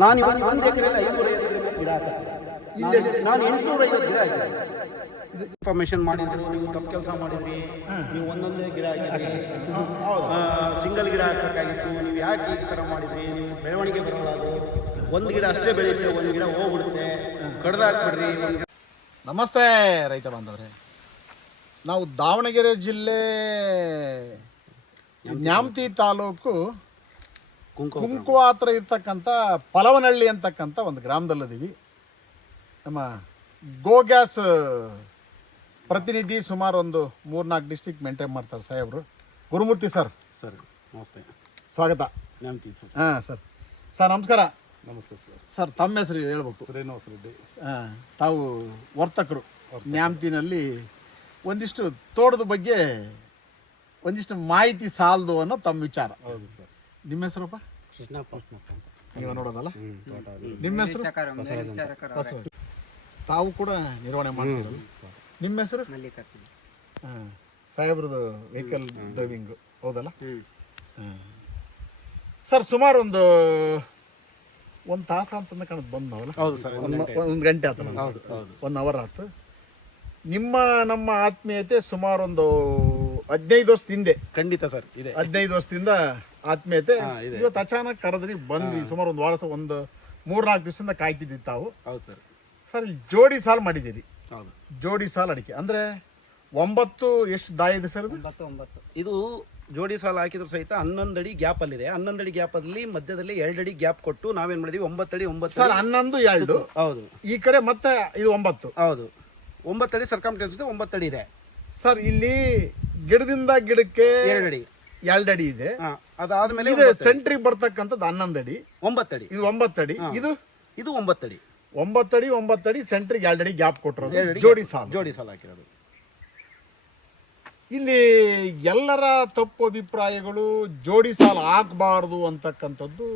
ನಾನು ಇವತ್ತು 1 ಎಕರೆಯಲ್ಲಿ 550 ಗಿಡ ಹಾಕಿದೆ. ಇಲ್ಲಿ ನಾನು 850 ಗಿಡ ಹಾಕಿದೆ. ಇದು ಇನ್ಫಾರ್ಮೇಷನ್ ಮಾಡಿದ್ರು, ನೀವು ತಪ್ಪು ಕೆಲಸ ಮಾಡಿದ್ರಿ, ನೀವು ಒಂದೊಂದೇ ಗಿಡ ಹಾಕಿದ್ರಿ, ಸಿಂಗಲ್ ಗಿಡ ಹಾಕಬೇಕಾಗಿತ್ತು, ನೀವು ಯಾಕೆ ಈ ಥರ ಮಾಡಿದ್ರಿ, ನೀವು ಬೆಳವಣಿಗೆ ಬರಲ್ಲ, ಅದು ಒಂದು ಗಿಡ ಅಷ್ಟೇ ಬೆಳೆಯುತ್ತೆ, ಒಂದು ಗಿಡ ಹೋಗ್ಬಿಡುತ್ತೆ, ಕಡ್ದಾಕ್ಬಿಡ್ರಿ ಒಂದು ಗಿಡ. ನಮಸ್ತೆ ರೈತ ಬಾಂಧವರೇ, ನಾವು ದಾವಣಗೆರೆ ಜಿಲ್ಲೆ ನ್ಯಾಮತಿ ತಾಲೂಕು ಕುಂಕುವ ಹತ್ರ ಇರ್ತಕ್ಕಂಥ ಪಲವನಹಳ್ಳಿ ಅಂತಕ್ಕಂಥ ಒಂದು ಗ್ರಾಮದಲ್ಲಿದ್ದೀವಿ. ನಮ್ಮ ಗೋ ಗ್ಯಾಸ್ ಪ್ರತಿನಿಧಿ ಸುಮಾರು ಒಂದು 3-4 ಡಿಸ್ಟ್ರಿಕ್ಟ್ ಮೇಂಟೈನ್ ಮಾಡ್ತಾರೆ ಸಾಹೇಬರು. ಗುರುಮೂರ್ತಿ ಸರ್. ಸರ್ ನಮಸ್ತೆ, ಸ್ವಾಗತ. ನ್ಯಾಮತಿ ಸರ್. ಹಾಂ ಸರ್ ನಮಸ್ಕಾರ. ನಮಸ್ತೆ ಸರ್. ಸರ್ ತಮ್ಮ ಹೆಸರು ಹೇಳ್ಬೇಕು. ಶ್ರೀನಿವಾಸ ರೆಡ್ಡಿ. ತಾವು ವರ್ತಕರು ನ್ಯಾಮತಿನಲ್ಲಿ. ಒಂದಿಷ್ಟು ತೋಟದ ಬಗ್ಗೆ ಒಂದಿಷ್ಟು ಮಾಹಿತಿ ಸಾಲದು ಅನ್ನೋ ತಮ್ಮ ವಿಚಾರ. ಹೌದು ಸರ್. ನಿಮ್ಮ ಹೆಸರಪ್ಪ? ಕೃಷ್ಣಪ್ಪ. ನೀವು ನೋಡೋದಲ್ಲ. ನಿಮ್ಮ ಹೆಸರು? ತಾವು ಕೂಡ ನಿರ್ವಹಣೆ ಮಾಡ್ತೀರಲ್ಲ. ನಿಮ್ಮ ಹೆಸರು? ಹಾಂ, ಸಾಹೇಬ್ರದ್ದು ವೆಹಿಕಲ್ ಡ್ರೈವಿಂಗು ಹೌದಲ್ಲ. ಸರ್ ಸುಮಾರು ಒಂದು ತಾಸು ಅಂತಂದ ಕಾಣದ್ ಬಂದವಲ್ಲ. ಹೌದು ಸರ್. ಒಂದು ಗಂಟೆ ಆಯ್ತು. ಹೌದು ಹೌದು, 1 ಅವರ್ ಆಯ್ತು. ನಮ್ಮ ಆತ್ಮೀಯತೆ ಸುಮಾರು ಒಂದು 15 ವರ್ಷದ ಹಿಂದೆ. ಖಂಡಿತ ಸರ್ ಇದೆ. 15 ವರ್ಷದಿಂದ ಆತ್ಮೀಯತೆ. ಇವತ್ತು ಅಚಾನಕ್ ಕರೆದ್ರಿ ಬಂದ್ವಿ. ಸುಮಾರು ಒಂದು ವಾರ, ಒಂದು 3-4 ದಿವಸದಿಂದ ಕಾಯ್ತಿದ್ದಿತ್ತು ತಾವು. ಹೌದು ಸರ್. ಸರ್ ಇಲ್ಲಿ ಜೋಡಿ ಸಾಲು ಮಾಡಿದ್ದೀರಿ. ಹೌದು, ಜೋಡಿ ಸಾಲು ಅಡಿಕೆ ಅಂದರೆ 9 ಎಷ್ಟು ದಾಯ ಇದೆ ಸರ್? 9. ಇದು ಜೋಡಿ ಸಾಲು ಹಾಕಿದ್ರು ಸಹಿತ 11 ಅಡಿ ಗ್ಯಾಪ್ ಅಲ್ಲಿದೆ. 11 ಅಡಿ ಗ್ಯಾಪ್ ಅಲ್ಲಿ ಮಧ್ಯದಲ್ಲಿ 2 ಅಡಿ ಗ್ಯಾಪ್ ಕೊಟ್ಟು ನಾವೇನ್ ಮಾಡಿದ್ವಿ, 9 ಅಡಿ 9 ಸರ್ 11, 2. ಹೌದು, ಈ ಕಡೆ ಮತ್ತೆ ಇದು 9. ಹೌದು, 9 ಅಡಿ ಸರ್ಕಂಫರೆನ್ಸ್ ಇದೆ, 9 ಅಡಿ ಇದೆ ಸರ್. ಇಲ್ಲಿ ಗಿಡದಿಂದ ಗಿಡಕ್ಕೆ 2 ಅಡಿ 2 ಅಡಿ ಇದೆ. ಅದಾದ್ಮೇಲೆ ಇದು ಸೆಂಟ್ರಿಗೆ ಬರ್ತಕ್ಕಂಥದ್ದು 11 ಅಡಿ, 9 ಅಡಿ. ಇದು 9 ಅಡಿ. ಇದು 9 ಅಡಿ. 9 ಅಡಿ 9 ಅಡಿ ಸೆಂಟ್ರಿಗೆ 2 ಅಡಿ ಗ್ಯಾಪ್ ಕೊಟ್ಟಿರೋದು ಜೋಡಿ ಸಾಲು ಹಾಕಿರೋದು. ಇಲ್ಲಿ ಎಲ್ಲರ ತಪ್ಪು ಅಭಿಪ್ರಾಯಗಳು, ಜೋಡಿ ಸಾಲು ಹಾಕಬಾರ್ದು ಅಂತಕ್ಕಂಥದ್ದು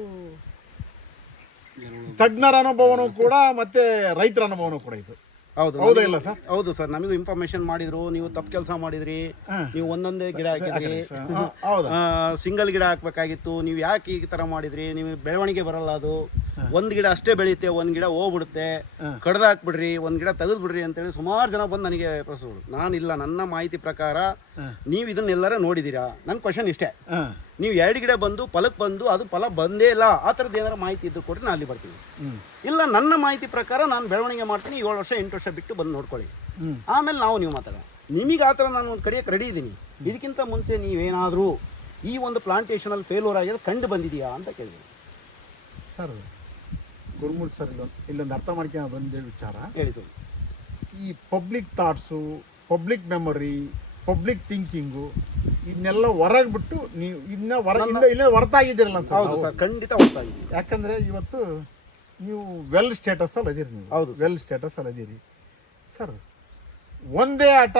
ತಜ್ಞರ ಅನುಭವನೂ ಕೂಡ ಮತ್ತೆ ರೈತರ ಅನುಭವನೂ ಕೂಡ ಇದು. ಹೌದು, ಹೌದಾ ಇಲ್ಲ ಸರ್? ಹೌದು ಸರ್. ನಮಗೂ ಇನ್ಫಾರ್ಮೇಶನ್ ಮಾಡಿದ್ರು, ನೀವು ತಪ್ಪು ಕೆಲಸ ಮಾಡಿದ್ರಿ, ನೀವು ಒಂದೊಂದೇ ಗಿಡ ಹಾಕಿದ್ರಿ, ಸಿಂಗಲ್ ಗಿಡ ಹಾಕ್ಬೇಕಾಗಿತ್ತು, ನೀವು ಯಾಕೆ ಈ ತರ ಮಾಡಿದ್ರಿ, ನೀವು ಬೆಳವಣಿಗೆ ಬರಲ್ಲ, ಅದು ಒಂದು ಗಿಡ ಅಷ್ಟೇ ಬೆಳೆಯುತ್ತೆ, ಒಂದು ಗಿಡ ಹೋಗ್ಬಿಡುತ್ತೆ, ಕಡ್ದಾಕ್ಬಿಡ್ರಿ, ಒಂದು ಗಿಡ ತೆಗೆದ್ಬಿಡ್ರಿ ಅಂತೇಳಿ ಸುಮಾರು ಜನ ಬಂದು ನನಗೆ ಪ್ರಶ್ನೆಗಳು. ನಾನಿಲ್ಲ, ನನ್ನ ಮಾಹಿತಿ ಪ್ರಕಾರ ನೀವು ಇದನ್ನೆಲ್ಲರ ನೋಡಿದ್ದೀರಾ. ನನ್ನ ಕ್ವಶನ್ ಇಷ್ಟೇ, ನೀವು 2 ಗಿಡ ಬಂದು ಫಲಕ್ಕೆ ಬಂದು ಅದು ಫಲ ಬಂದೇ ಇಲ್ಲ, ಆ ಥರದ್ದು ಏನಾರ ಮಾಹಿತಿ ಇದ್ದು ಕೊಟ್ಟರೆ ನಾನು ಅಲ್ಲಿ ಬರ್ತೀನಿ. ಇಲ್ಲ, ನನ್ನ ಮಾಹಿತಿ ಪ್ರಕಾರ ನಾನು ಬೆಳವಣಿಗೆ ಮಾಡ್ತೀನಿ, 7 ವರ್ಷ 8 ವರ್ಷ ಬಿಟ್ಟು ಬಂದು ನೋಡ್ಕೊಳ್ಳಿ, ಆಮೇಲೆ ನೀವು ಮಾತಾಡೋಣ. ನಿಮಗೆ ಆ ಥರ ನಾನು ಒಂದು ಕಡೆಯಕ್ಕೆ ರೆಡಿ ಇದ್ದೀನಿ. ಇದಕ್ಕಿಂತ ಮುಂಚೆ ನೀವೇನಾದರೂ ಈ ಒಂದು ಪ್ಲಾಂಟೇಶನಲ್ಲಿ ಫೇಲ್ಯೂರ್ ಆಗಿರೋದು ಕಂಡು ಬಂದಿದೆಯಾ ಅಂತ ಕೇಳಿದ್ದೀನಿ. ಸರ್ ಗುರುಮೂರ್ತಿ ಸರ್, ಇಲ್ಲೊಂದು ಅರ್ಥ ಮಾಡ್ಕೊಳ್ಳೋದು ಒಂದೇ ವಿಚಾರ ಹೇಳಿ ಸರ್. ಈ public thoughts, public memory, public thinking ಇದನ್ನೆಲ್ಲ ಹೊರಗೆ ಬಿಟ್ಟು ನೀವು ಇಲ್ಲೇ ಹೊರತಾಗಿದ್ದೀರಲ್ಲ ಅಂತ. ಹೌದು ಸರ್, ಖಂಡಿತ ಹೊರತಾಗಿದ್ದೀವಿ. ಯಾಕಂದರೆ ಇವತ್ತು ನೀವು ವೆಲ್ ಸ್ಟೇಟಸಲ್ಲಿ ಅದೀರಿ. ನೀವು ಹೌದು, ವೆಲ್ ಸ್ಟೇಟಸಲ್ಲಿ ಅದೀರಿ ಸರ್. ಒಂದೇ ಆಟ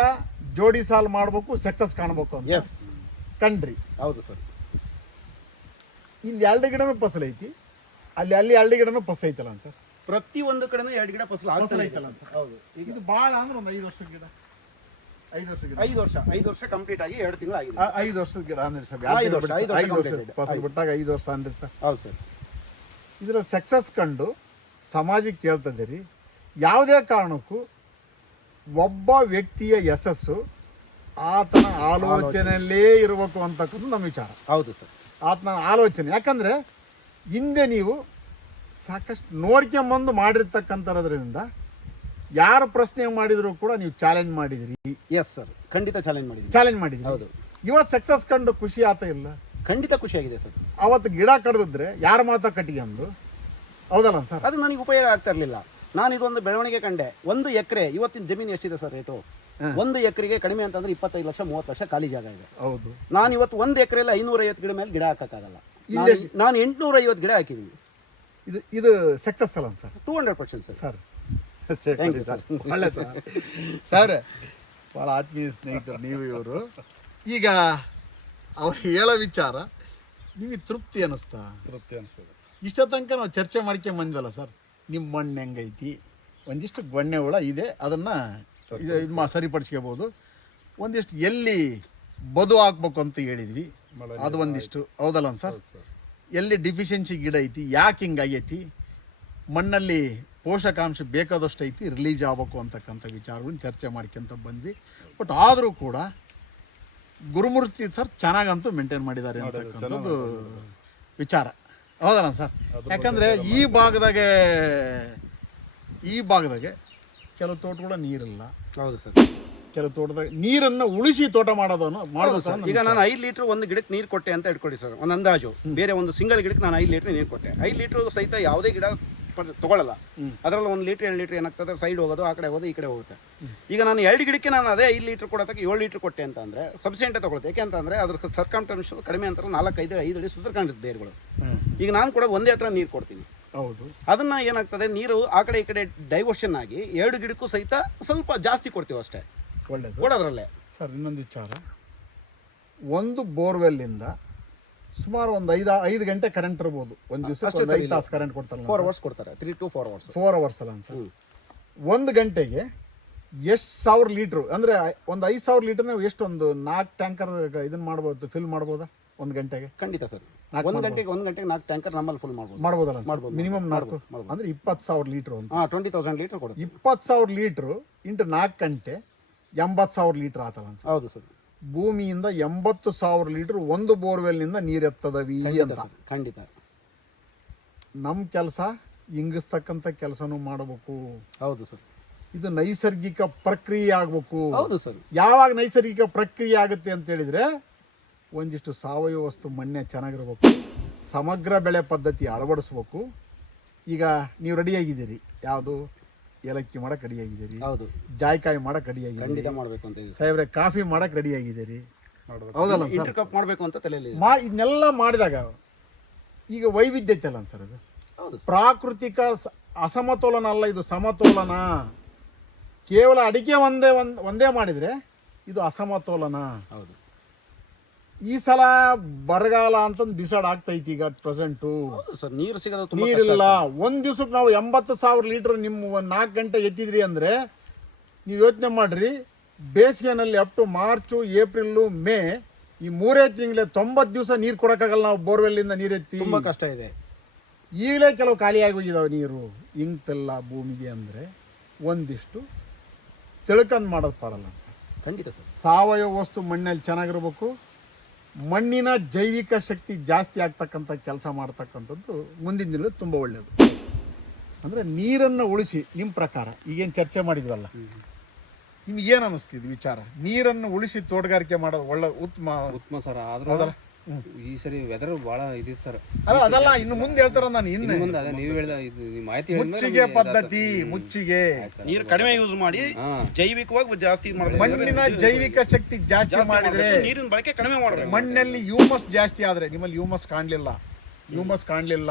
ಜೋಡಿ ಸಾಲು ಮಾಡಬೇಕು, ಸಕ್ಸಸ್ ಕಾಣಬೇಕು ಅಂತ. ಎಸ್, ಕಂಡ್ರಿ. ಹೌದು ಸರ್. ಇಲ್ಲಿ 2 ಗಿಡನೂ ಫಸಲ್ ಐತಿ, ಅಲ್ಲಿ 2 ಗಿಡನೂ ಫಸ ಐತಲ್ಲ ಸರ್. ಪ್ರತಿಯೊಂದು ಕಡೆನೂ 2 ಗಿಡ ಫಸಲು ಐತಲ್ಲ ಸರ್. ಹೌದು. ಇದು ಭಾಳ ಅಂದ್ರೆ ಒಂದು 5 ವರ್ಷದ ಗಿಡ. 5 ವರ್ಷ ಕಂಪ್ಲೀಟ್ ಆಗಿ 2 ತಿಂಗಳು ಆಗಿದೆ. 5 ವರ್ಷದ ಗಿಡ ಅಂದ್ರೆ ಸರ್. 5 ವರ್ಷ ಫಸಲ್ ಬಿಟ್ಟಾಗ 5 ವರ್ಷ ಅಂದ್ರೆ ಸರ್. ಹೌದು ಸರ್. ಇದರ ಸಕ್ಸಸ್ ಕಂಡು ಸಮಾಜಕ್ಕೆ ಕೇಳ್ತಿದ್ದೀರಿ. ಯಾವುದೇ ಕಾರಣಕ್ಕೂ ಒಬ್ಬ ವ್ಯಕ್ತಿಯ ಯಶಸ್ಸು ಆತನ ಆಲೋಚನೆಯಲ್ಲೇ ಇರಬೇಕು ಅಂತಕ್ಕಂಥ ನಮ್ಮ ವಿಚಾರ. ಹೌದು ಸರ್, ಆತನ ಆಲೋಚನೆ. ಯಾಕಂದರೆ ಹಿಂದೆ ನೀವು ಸಾಕಷ್ಟು ನೋಡ್ಕೊಂಬಂದು ಮಾಡಿರ್ತಕ್ಕಂಥದ್ರಿಂದ ಯಾರು ಪ್ರಶ್ನೆ ಮಾಡಿದ್ರು ಕೂಡ ನೀವು ಚಾಲೆಂಜ್ ಮಾಡಿದಿರಿ. ಎಸ್ ಸರ್, ಖಂಡಿತ ಚಾಲೆಂಜ್ ಮಾಡಿದ್ರಿ. ಹೌದು. ಇವತ್ತು ಸಕ್ಸಸ್ ಕಂಡು ಖುಷಿ ಆತ ಇಲ್ಲ? ಖಂಡಿತ ಖುಷಿಯಾಗಿದೆ ಸರ್. ಅವತ್ತು ಗಿಡ ಕಡ್ದಿದ್ರೆ ಯಾರ ಮಾತ ಕಟ್ಟಿಗೆ ಅಂದು ಹೌದಲ್ಲ ಸರ್? ಅದು ನನಗೆ ಉಪಯೋಗ ಆಗ್ತಾ ಇರಲಿಲ್ಲ. ನಾನು ಇದೊಂದು ಬೆಳವಣಿಗೆ ಕಂಡೆ. 1 ಎಕರೆ ಇವತ್ತಿನ ಜಮೀನು ಎಷ್ಟಿದೆ ಸರ್ ರೇಟು? 1 ಎಕರೆಗೆ ಕಡಿಮೆ ಅಂತಂದ್ರೆ 25 ಲಕ್ಷ 30 ಲಕ್ಷ ಖಾಲಿ ಜಾಗ ಇದೆ. ಹೌದು. ನಾನು ಇವತ್ತು 1 ಎಕರೆಯಲ್ಲಿ 550 ಗಿಡ ಮೇಲೆ ಗಿಡ ಹಾಕಕ್ಕಾಗಲ್ಲ. ನಾನು 850 ಗಿಡ ಹಾಕಿದ್ದೀನಿ. ಇದು ಸಕ್ಸಸ್ ಅಲ್ಲ sir? 200% sir. Thank you sir. ಒಳ್ಳೆ ಸರ್, ಭಾಳ ಆತ್ಮೀಯ ಸ್ನೇಹಿತರು ನೀವು ಇವರು. ಈಗ ಅವ್ರು ಹೇಳೋ ವಿಚಾರ ನಿಮಗೆ ತೃಪ್ತಿ ಅನ್ನಿಸ್ತಾ? ತೃಪ್ತಿ ಅನಿಸ್ತದೆ. ಇಷ್ಟ ತನಕ ನಾವು ಚರ್ಚೆ ಮಾಡ್ಕೊಂಬಂದ್ವಲ್ಲ ಸರ್. ನಿಮ್ಮ ಮಣ್ಣು ಹೆಂಗೈತಿ, ಒಂದಿಷ್ಟು ಗೊಣ್ಣೆ ಹುಳ ಇದೆ, ಅದನ್ನು ಸರಿಪಡಿಸ್ಕೋಬೋದು. ಒಂದಿಷ್ಟು ಎಲ್ಲಿ ಬದು ಹಾಕ್ಬೇಕು ಅಂತ ಹೇಳಿದ್ವಿ, ಅದು ಒಂದಿಷ್ಟು ಹೌದಲ್ಲ ಸರ್? ಎಲ್ಲಿ ಡಿಫಿಷಿಯನ್ಸಿ ಗಿಡ ಐತಿ, ಯಾಕೆ ಹಿಂಗೆ ಆಗೈತಿ, ಮಣ್ಣಲ್ಲಿ ಪೋಷಕಾಂಶ ಬೇಕಾದಷ್ಟು ಐತಿ, ರಿಲೀಸ್ ಆಗಬೇಕು ಅಂತಕ್ಕಂಥ ವಿಚಾರಗಳನ್ನ ಚರ್ಚೆ ಮಾಡ್ಕೊಂತ ಬಂದ್ವಿ. ಬಟ್ ಆದರೂ ಕೂಡ ಗುರುಮೂರ್ತಿ ಸರ್ ಚೆನ್ನಾಗಂತೂ ಮೇಂಟೈನ್ ಮಾಡಿದ್ದಾರೆ ಅಂತಕ್ಕಂಥದ್ದು ವಿಚಾರ. ಹೌದಲ್ಲ ಸರ್? ಯಾಕಂದರೆ ಈ ಭಾಗದಾಗೆ ಕೆಲವು ತೋಟಗಳ ನೀರಿಲ್ಲ. ಹೌದು ಸರ್. ಕೆಲವು ತೋಟದಾಗ ನೀರನ್ನು ಉಳಿಸಿ ತೋಟ ಮಾಡೋದನ್ನು ಮಾಡ್ಬೇಕು. ಈಗ ನಾನು 5 ಲೀಟ್ರ್ ಒಂದು ಗಿಡಕ್ಕೆ ನೀರು ಕೊಟ್ಟೆ ಅಂತ ಇಟ್ಕೊಡಿ ಸರ್, ಒಂದು ಅಂದಾಜು. ಬೇರೆ ಒಂದು ಸಿಂಗಲ್ ಗಿಡಕ್ಕೆ ನಾನು 5 ಲೀಟ್ರ್ ನೀರು ಕೊಟ್ಟೆ. 5 ಲೀಟ್ರ್ ಸಹಿತ ಯಾವುದೇ ಗಿಡ ತಗೊಳ್ಳಲ್ಲ. ಅದರಲ್ಲಿ 1 ಲೀಟ್ರ್ 2 ಲೀಟ್ರ್ ಏನಾಗ್ತದೆ, ಸೈಡ್ ಹೋಗೋದು, ಆ ಕಡೆ ಹೋಗೋದು, ಈ ಕಡೆ ಹೋಗುತ್ತೆ. ಈಗ ನಾನು 2 ಗಿಡಕ್ಕೆ ನಾನು ಅದೇ 5 ಲೀಟ್ರ್ ಕೊಡೋದಕ್ಕೆ 7 ಲೀಟ್ರ್ ಕೊಟ್ಟೆ ಅಂತ ಅಂದರೆ ಸಬ್ಸಿಡೆಂಟೇ ತಗೊಳುತ್ತೆ. ಯಾಕೆ ಅಂತಂದರೆ ಅದ್ರ ಸರ್ಕಮ್ಟೆನ್ಸ್ ಕಡಿಮೆ ಅಂತಾರೆ, 4-5 ಅಡಿ ಸುತ್ತರ್ಕೊಂಡಿರುತ್ತೆ ಬೇರುಗಳು. ಈಗ ನಾನು ಕೂಡ ಒಂದೇ ಹತ್ರ ನೀರು ಕೊಡ್ತೀನಿ. ಹೌದು. ಅದನ್ನು ಏನಾಗ್ತದೆ, ನೀರು ಆ ಕಡೆ ಈ ಕಡೆ ಡೈವರ್ಷನ್ ಆಗಿ 2 ಗಿಡಕ್ಕೂ ಸಹಿತ ಸ್ವಲ್ಪ ಜಾಸ್ತಿ ಕೊಡ್ತೀವಿ ಅಷ್ಟೇ, ಒಳ್ಳೆಯದು ಕೊಡೋದ್ರಲ್ಲೇ. ಸರ್ ಇನ್ನೊಂದು ವಿಚಾರ, ಒಂದು ಬೋರ್ವೆಲ್ಲಿಂದ ಸುಮಾರು ಒಂದು 5 ಗಂಟೆ ಕರೆಂಟ್ ಇರ್ಬೋದು. ಒಂದು ದಿವಸ 5 ತಾಸು ಕರೆಂಟ್ ಕೊಡ್ತಾರೆ. 4 ಅವರ್ಸ್ ಕೊಡ್ತಾರೆ. 3 to 4 ಅವರ್ಸ್. 4 ಅವರ್ಸ್ ಅಲ್ಲ ಸರ್? 1 ಗಂಟೆಗೆ ಎಷ್ಟು 1000 ಲೀಟ್ರು ಅಂದರೆ ಒಂದು 5000 ಲೀಟರ್ ನಾವು ಎಷ್ಟು ಒಂದು 4 ಟ್ಯಾಂಕರ್ ಇದನ್ನ ಮಾಡ್ಬೋದು, ಫಿಲ್ ಮಾಡ್ಬೋದಾ 1 ಗಂಟೆಗೆ? ಖಂಡಿತ ಸರ್. 1 ಗಂಟೆಗೆ 4 ಟ್ಯಾಂಕರ್ ನಮ್ಮಲ್ಲಿ ಫುಲ್ ಮಾಡ್ಬೋದಲ್ಲ? ಮಿನಿಮಮ್ 4 ಅಂದರೆ 20,000 ಲೀಟ್ರು ಅಂತ. 20,000 ಲೀಟರ್ ಕೊಡುತ್ತೆ. 20,000 ಲೀಟ್ರು ಇಂಟು 4 ಗಂಟೆ 80,000 ಲೀಟ್ರ್ ಆತಲ್ಲ ಸರ್? ಹೌದು ಸರ್. ಭೂಮಿಯಿಂದ 80,000 ಲೀಟ್ರ್ ಒಂದು ಬೋರ್ವೆಲ್ನಿಂದ ನೀರು ಎತ್ತದವಿ ಅಂತ. ಖಂಡಿತ. ನಮ್ಮ ಕೆಲಸ ಇಂಗಿಸ್ತಕ್ಕಂಥ ಕೆಲಸನೂ ಮಾಡಬೇಕು. ಹೌದು ಸರ್. ಇದು ನೈಸರ್ಗಿಕ ಪ್ರಕ್ರಿಯೆ ಆಗಬೇಕು. ಹೌದು ಸರ್. ಯಾವಾಗ ನೈಸರ್ಗಿಕ ಪ್ರಕ್ರಿಯೆ ಆಗುತ್ತೆ ಅಂತ ಹೇಳಿದರೆ, ಒಂದಿಷ್ಟು ಸಾವಯವ ವಸ್ತು ಮಣ್ಣೆ ಚೆನ್ನಾಗಿರ್ಬೇಕು, ಸಮಗ್ರ ಬೆಳೆ ಪದ್ಧತಿ ಅಳವಡಿಸ್ಬೇಕು. ಈಗ ನೀವು ರೆಡಿಯಾಗಿದ್ದೀರಿ, ಯಾವುದು ಏಲಕ್ಕಿ ಮಾಡಕ್ಕೆ ರೆಡಿಯಾಗಿದ್ದೀರಿ, ಹೌದು, ಜಾಯ್ಕಾಯಿ ಮಾಡಕ್ಕೆ ರೆಡಿಯಾಗಿದ್ದೀರಿ, ಖಂಡಿತ ಮಾಡಬೇಕು ಅಂತ ಇದೆ ಸಾಹೇಬ್ರೆ, ಕಾಫಿ ಮಾಡಕ್ಕೆ ರೆಡಿಯಾಗಿದ್ದೀರಿ, ಹೌದಲ್ಲ ಸರ್? ಕಪ್ ಮಾಡಬೇಕು ಅಂತ ತಲೆಯಲ್ಲಿ ಇದನ್ನೆಲ್ಲ ಮಾಡಿದಾಗ ಈಗ ವೈವಿಧ್ಯತೆ ಅಲ್ಲ ಸರ್ ಅದು? ಹೌದು. ಪ್ರಾಕೃತಿಕ ಅಸಮತೋಲನ ಅಲ್ಲ, ಇದು ಸಮತೋಲನ. ಕೇವಲ ಅಡಿಕೆ ಒಂದೇ ಮಾಡಿದರೆ ಇದು ಅಸಮತೋಲನ. ಹೌದು. ಈ ಸಲ ಬರಗಾಲ ಅಂತಂದು ಡಿಸೈಡ್ ಆಗ್ತೈತಿ ಈಗ ಪ್ರೆಸೆಂಟು. ಸರ್, ನೀರು ಸಿಗೋದು ನೀರಿಲ್ಲ. ಒಂದು ದಿವ್ಸಕ್ಕೆ ನಾವು 80,000 ಲೀಟ್ರ್ ನಿಮ್ಮ 4 ಗಂಟೆ ಎತ್ತಿದ್ರಿ ಅಂದರೆ ನೀವು ಯೋಚನೆ ಮಾಡಿರಿ, ಬೇಸಿಗೆನಲ್ಲಿ up to March, April, May ಈ 3 ತಿಂಗಳೇ 90 ದಿವಸ ನೀರು ಕೊಡೋಕ್ಕಾಗಲ್ಲ. ನಾವು ಬೋರ್ವೆಲ್ಲಿಂದ ನೀರು ಎತ್ತಿ ತುಂಬ ಕಷ್ಟ ಇದೆ. ಈಗಲೇ ಕೆಲವು ಖಾಲಿಯಾಗಿ ಹೋಗಿದ್ದಾವೆ ನೀರು. ಇಂತೆಲ್ಲ ಭೂಮಿಗೆ ಅಂದರೆ ಒಂದಿಷ್ಟು ತಿಳ್ಕೊಂಡು ಮಾಡೋದು ಪಾಡಲ್ಲ ಸರ್. ಖಂಡಿತ ಸರ್. ಸಾವಯವ ವಸ್ತು ಮಣ್ಣಲ್ಲಿ ಚೆನ್ನಾಗಿರ್ಬೇಕು. ಮಣ್ಣಿನ ಜೈವಿಕ ಶಕ್ತಿ ಜಾಸ್ತಿ ಆಗ್ತಕ್ಕಂಥ ಕೆಲಸ ಮಾಡ್ತಕ್ಕಂಥದ್ದು ಮುಂದಿನ ದಿನದಲ್ಲಿ ತುಂಬ ಒಳ್ಳೆಯದು. ಅಂದರೆ ನೀರನ್ನು ಉಳಿಸಿ, ನಿಮ್ಮ ಪ್ರಕಾರ ಈಗೇನು ಚರ್ಚೆ ಮಾಡಿದ್ವಲ್ಲ, ನಿಮ್ಗೆ ಏನು ಅನ್ನಿಸ್ತಿದ್ದು ವಿಚಾರ? ನೀರನ್ನು ಉಳಿಸಿ ತೋಟಗಾರಿಕೆ ಮಾಡೋದು ಒಳ್ಳೆ ಉತ್ತಮ ಸರ್. ಆದ್ರೂ ಈ ಸರಿ ವೆದರ್ ಭಾಳ ಇದಿತ್ತು ಸರ್. ಅದಲ್ಲ, ಇನ್ನು ಮುಂದೆ ಹೇಳ್ತಾರ. ನಾನು ಇನ್ನು ಮುಂದೆ ಅದೇ ನೀವು ಹೇಳಿದ ಮಾಹಿತಿ ಮುಚ್ಚಿಗೆ ಪದ್ಧತಿ, ಮುಚ್ಚಿಗೆ ನೀರು ಕಡಿಮೆ ಯೂಸ್ ಮಾಡಿ ಜೈವಿಕವಾಗಿ ಜಾಸ್ತಿ ಮಾಡಬೇಕು. ಮಣ್ಣಿನ ಜೈವಿಕ ಶಕ್ತಿ ಜಾಸ್ತಿ ಮಾಡಿದ್ರೆ ನೀರಿನ ಬಳಕೆ ಕಡಿಮೆ ಮಾಡಬೇಕು. ಮಣ್ಣಲ್ಲಿ ಹ್ಯೂಮಸ್ ಜಾಸ್ತಿ ಆದರೆ, ನಿಮ್ಮಲ್ಲಿ ಹ್ಯೂಮಸ್ ಕಾಣಲಿಲ್ಲ,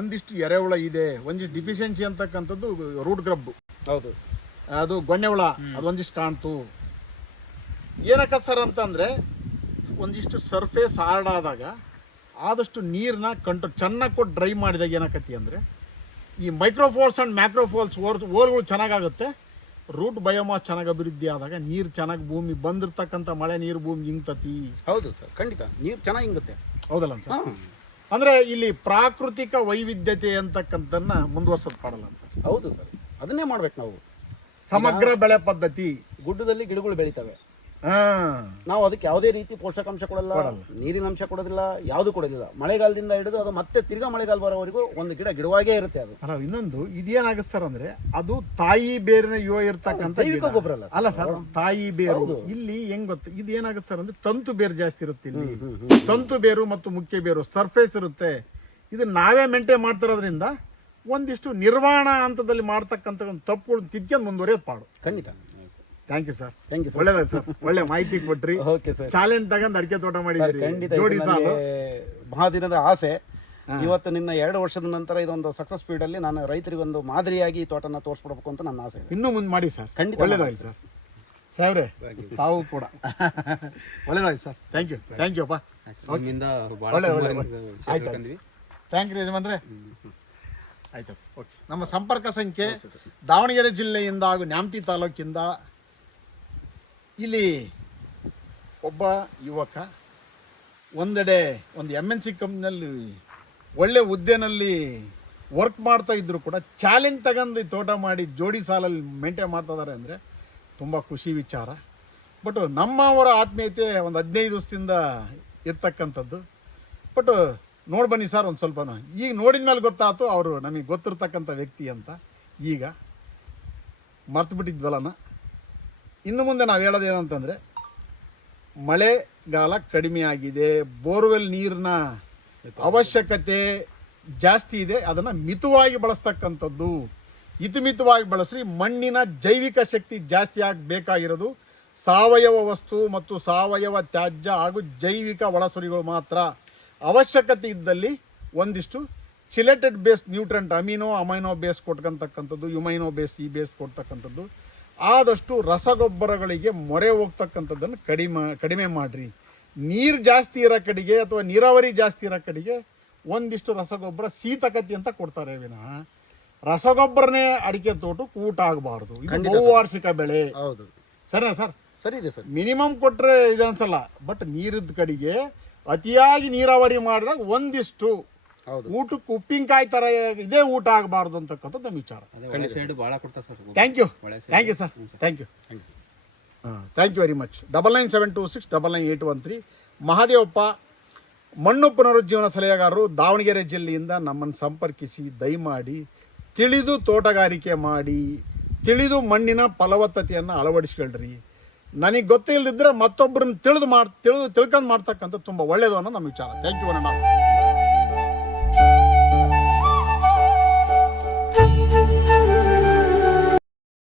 ಒಂದಿಷ್ಟು ಎರೆಹುಳ ಇದೆ, ಒಂದಿಷ್ಟು ಡಿಫಿಷಿಯನ್ಸಿ ಅಂತಕ್ಕಂಥದ್ದು ರೂಟ್ ಗ್ರಬ್, ಹೌದು, ಅದು ಗೊಣ್ಣೆ ಹುಳ, ಅದೊಂದಿಷ್ಟು ಕಾಣ್ತು. ಏನಕ್ಕ ಸರ್ ಅಂತಂದರೆ, ಒಂದಿಷ್ಟು ಸರ್ಫೇಸ್ ಹಾರ್ಡ್ ಆದಾಗ ಆದಷ್ಟು ನೀರನ್ನ ಚೆನ್ನಾಗಿ ಕೊಟ್ಟು ಡ್ರೈ ಮಾಡಿದಾಗ ಏನಾಕತಿ ಅಂದರೆ, ಈ ಮೈಕ್ರೋಫೋಲ್ಸ್ ಆ್ಯಂಡ್ ಮ್ಯಾಕ್ರೋಫೋಲ್ಸ್ ಓಲ್ಗಳು ಚೆನ್ನಾಗಾಗುತ್ತೆ. ರೂಟ್ ಬಯೋಮಾಸ್ ಚೆನ್ನಾಗಿ ಅಭಿವೃದ್ಧಿ ಆದಾಗ ನೀರು ಚೆನ್ನಾಗಿ ಭೂಮಿ ಬಂದಿರ್ತಕ್ಕಂಥ ಮಳೆ ನೀರು ಭೂಮಿ ಇಂಗ್ತತಿ. ಹೌದು ಸರ್, ಖಂಡಿತ ನೀರು ಚೆನ್ನಾಗಿ ಇಂಗುತ್ತೆ. ಹೌದಲ್ಲ ಸರ್? ಅಂದರೆ ಇಲ್ಲಿ ಪ್ರಾಕೃತಿಕ ವೈವಿಧ್ಯತೆ ಅಂತಕ್ಕಂಥದ್ದನ್ನ ಮುಂದುವರ್ಸೋದು ಪಾಡಲ್ಲ ಸರ್? ಹೌದು ಸರ್, ಅದನ್ನೇ ಮಾಡ್ಬೇಕು ನಾವು. ಸಮಗ್ರ ಬೆಳೆ ಪದ್ಧತಿ. ಗುಡ್ಡದಲ್ಲಿ ಗಿಡಗಳು ಬೆಳಿತವೆ, ನಾವು ಅದಕ್ಕೆ ಯಾವುದೇ ರೀತಿ ಪೋಷಕಾಂಶ ಕೊಡಲ್ಲ, ನೀರಿನ ಅಂಶ ಕೊಡೋದಿಲ್ಲ, ಯಾವುದು ಕೊಡೋದಿಲ್ಲ. ಮಳೆಗಾಲದಿಂದ ಹಿಡಿದು ಅದು ಮತ್ತೆ ತಿರ್ಗಾ ಮಳೆಗಾಲ ಬರೋವರೆಗೂ ಒಂದು ಗಿಡವಾಗೇ ಇರುತ್ತೆ. ಅದು ಅಲ್ಲ, ಇನ್ನೊಂದು ಇದೇನಾಗುತ್ತೆ ಸರ್ ಅಂದ್ರೆ, ಅದು ತಾಯಿ ಬೇರಿನ ಯುವ ಇರ್ತಕ್ಕಂಥ ಜೈವಿಕ ಗೊಬ್ಬರ ಅಲ್ಲ ಸರ್, ತಾಯಿ ಬೇರು. ಇಲ್ಲಿ ಹೆಂಗ್ ಗೊತ್ತ, ಇದು ಏನಾಗುತ್ತೆ ಸರ್ ಅಂದ್ರೆ, ತಂತು ಬೇರು ಜಾಸ್ತಿ ಇರುತ್ತೆ ಇಲ್ಲಿ. ತಂತು ಬೇರು ಮತ್ತು ಮುಖ್ಯ ಬೇರು ಸರ್ಫೇಸ್ ಇರುತ್ತೆ. ಇದು ನಾವೇ ಮೇಂಟೈನ್ ಮಾಡ್ತಿರೋದ್ರಿಂದ ಒಂದಿಷ್ಟು ನಿರ್ವಹಣಾ ಹಂತದಲ್ಲಿ ಮಾಡ್ತಕ್ಕಂಥ ಒಂದು ತಪ್ಪುಗಳು ತಿದ್ಕೊಂಡು ಮುಂದುವರಿಯೋದು ಪಾಡು. ಖಂಡಿತ. Thank you sir. Thank you ಒಳ್ಳೇದಾಯ್ತು ಸರ್, ಒಳ್ಳೆ ಮಾಹಿತಿ ಕೊಟ್ರಿ. Okay sir. ಚಾಲೆಂಜ್ ತಗೊಂಡು ಅಡಿಕೆ ತೋಟ ಮಾಡಿದ್ದೀರಿ. ಖಂಡಿತ ಜೋಡಿ ಸಾಲು ಮಹಾದಿನದ ಆಸೆ. ಇವತ್ತು ನಿನ್ನ 2 ವರ್ಷದ ನಂತರ ಇದೊಂದು ಸಕ್ಸಸ್ ಸ್ಪೀಡಲ್ಲಿ ನಾನು ರೈತರಿಗೆ ಒಂದು ಮಾದರಿಯಾಗಿ ಈ ತೋಟನ ತೋರಿಸ್ಬಿಡ್ಬೇಕು ಅಂತ ನನ್ನ ಆಸೆ. ಇನ್ನೂ ಮುಂದೆ ಮಾಡಿ ಸರ್. ಖಂಡಿತ ಒಳ್ಳೇದಾಯ್ತು ಸರ್. ಸಾಹೇಬ್ರೆ, ತಾವು ಕೂಡ ಒಳ್ಳೇದಾಯ್ತು ಸರ್. ಥ್ಯಾಂಕ್ ಯು ಅಪ್ಪ. ಆಯ್ತು, ಥ್ಯಾಂಕ್ ಯು ಯಜಮಾನ್ರೆ. ಆಯ್ತು, ಓಕೆ. ನಮ್ಮ ಸಂಪರ್ಕ ಸಂಖ್ಯೆ ದಾವಣಗೆರೆ ಜಿಲ್ಲೆಯಿಂದ ಹಾಗೂ ನ್ಯಾಮತಿ ತಾಲೂಕಿಂದ ಇಲ್ಲಿ ಒಬ್ಬ ಯುವಕ ಒಂದೆಡೆ ಒಂದು MNC ಕಂಪ್ನಿನಲ್ಲಿ ಒಳ್ಳೆ ಹುದ್ದೆನಲ್ಲಿ ವರ್ಕ್ ಮಾಡ್ತಾ ಇದ್ದರೂ ಕೂಡ ಚಾಲೆಂಜ್ ತಗೊಂಡು ತೋಟ ಮಾಡಿ ಜೋಡಿ ಸಾಲಲ್ಲಿ ಮೇಂಟೈನ್ ಮಾಡ್ತಾ ಇದ್ದಾರೆ ಅಂದರೆ ತುಂಬ ಖುಷಿ ವಿಚಾರ. ಬಟ್ ನಮ್ಮವರ ಆತ್ಮೀಯತೆ ಒಂದು 15 ದಿವಸದಿಂದ ಇರ್ತಕ್ಕಂಥದ್ದು. ಬಟ್ ನೋಡಿ ಬನ್ನಿ ಸರ್, ಒಂದು ಸ್ವಲ್ಪ ಈಗ ನೋಡಿದ ಮೇಲೆ ಗೊತ್ತಾಯ್ತು ಅವರು ನಮಗೆ ಗೊತ್ತಿರ್ತಕ್ಕಂಥ ವ್ಯಕ್ತಿ ಅಂತ. ಈಗ ಮರ್ತು ಬಿಟ್ಟಿದ್ವಲ್ಲನ. ಇನ್ನು ಮುಂದೆ ನಾವು ಹೇಳೋದೇನು ಅಂತಂದರೆ, ಮಳೆಗಾಲ ಕಡಿಮೆ ಆಗಿದೆ, ಬೋರ್ವೆಲ್ ನೀರಿನ ಅವಶ್ಯಕತೆ ಜಾಸ್ತಿ ಇದೆ, ಅದನ್ನು ಮಿತವಾಗಿ ಬಳಸ್ತಕ್ಕಂಥದ್ದು. ಮಿತವಾಗಿ ಬಳಸ್ರಿ. ಮಣ್ಣಿನ ಜೈವಿಕ ಶಕ್ತಿ ಜಾಸ್ತಿ ಆಗಬೇಕಾಗಿರೋದು ಸಾವಯವ ವಸ್ತು ಮತ್ತು ಸಾವಯವ ತ್ಯಾಜ್ಯ ಹಾಗೂ ಜೈವಿಕ ಒಳಸುರಿಗಳು ಮಾತ್ರ. ಅವಶ್ಯಕತೆ ಇದ್ದಲ್ಲಿ ಒಂದಿಷ್ಟು chelated base nutrient amino base ಕೊಟ್ಕೊಂತಕ್ಕಂಥದ್ದು, ಯುಮೈನೋ ಬೇಸ್ ಈ ಬೇಸ್ ಕೊಡ್ತಕ್ಕಂಥದ್ದು. ಆದಷ್ಟು ರಸಗೊಬ್ಬರಗಳಿಗೆ ಮೊರೆ ಹೋಗ್ತಕ್ಕಂಥದ್ದನ್ನು ಕಡಿಮೆ ಮಾಡಿರಿ. ನೀರು ಜಾಸ್ತಿ ಇರೋ ಕಡೆಗೆ ಅಥವಾ ನೀರಾವರಿ ಜಾಸ್ತಿ ಇರೋ ಕಡೆಗೆ ಒಂದಿಷ್ಟು ರಸಗೊಬ್ಬರ ಶೀತಕತಿ ಅಂತ ಕೊಡ್ತಾರೆ ವಿನಃ ರಸಗೊಬ್ಬರನೇ ಅಡಿಕೆ ತೋಟಕ್ಕೆ ಊಟ ಆಗಬಾರ್ದು. ಇದು ಬಹುವಾರ್ಷಿಕ ಬೆಳೆ. ಹೌದು, ಸರಿನಾ ಸರ್? ಸರಿ ಇದೆ ಸರ್. ಮಿನಿಮಮ್ ಕೊಟ್ಟರೆ ಇದು ಅನ್ಸಲ್ಲ. ಬಟ್ ನೀರಿದ್ದ ಕಡೆಗೆ ಅತಿಯಾಗಿ ನೀರಾವರಿ ಮಾಡಿದಾಗ ಒಂದಿಷ್ಟು ಊಟಕ್ಕೆ ಉಪ್ಪಿನಕಾಯಿ ಥರ ಇದೇ ಊಟ ಆಗಬಾರ್ದು ಅಂತಕ್ಕಂಥದ್ದು ನಮ್ಮ ವಿಚಾರ. Thank you sir. Thank you very much. 9972699813 Mahadevappa, ಮಣ್ಣು ಪುನರುಜ್ಜೀವನ ಸಲಹೆಗಾರರು, ದಾವಣಗೆರೆ ಜಿಲ್ಲೆಯಿಂದ ನಮ್ಮನ್ನು ಸಂಪರ್ಕಿಸಿ ದಯಮಾಡಿ ತಿಳಿದು ತೋಟಗಾರಿಕೆ ಮಾಡಿ, ತಿಳಿದು ಮಣ್ಣಿನ ಫಲವತ್ತತೆಯನ್ನು ಅಳವಡಿಸ್ಕೊಳ್ರಿ. ನನಗೆ ಗೊತ್ತೇ ಇಲ್ಲದಿದ್ದರೆ ಮತ್ತೊಬ್ಬರನ್ನ ತಿಳ್ಕೊಂಡು ಮಾಡ್ತಕ್ಕಂಥ ತುಂಬ ಒಳ್ಳೆಯದು ಅನ್ನೋ ನಮ್ಮ ವಿಚಾರ. ಥ್ಯಾಂಕ್ ಯು ಅಣ್ಣ.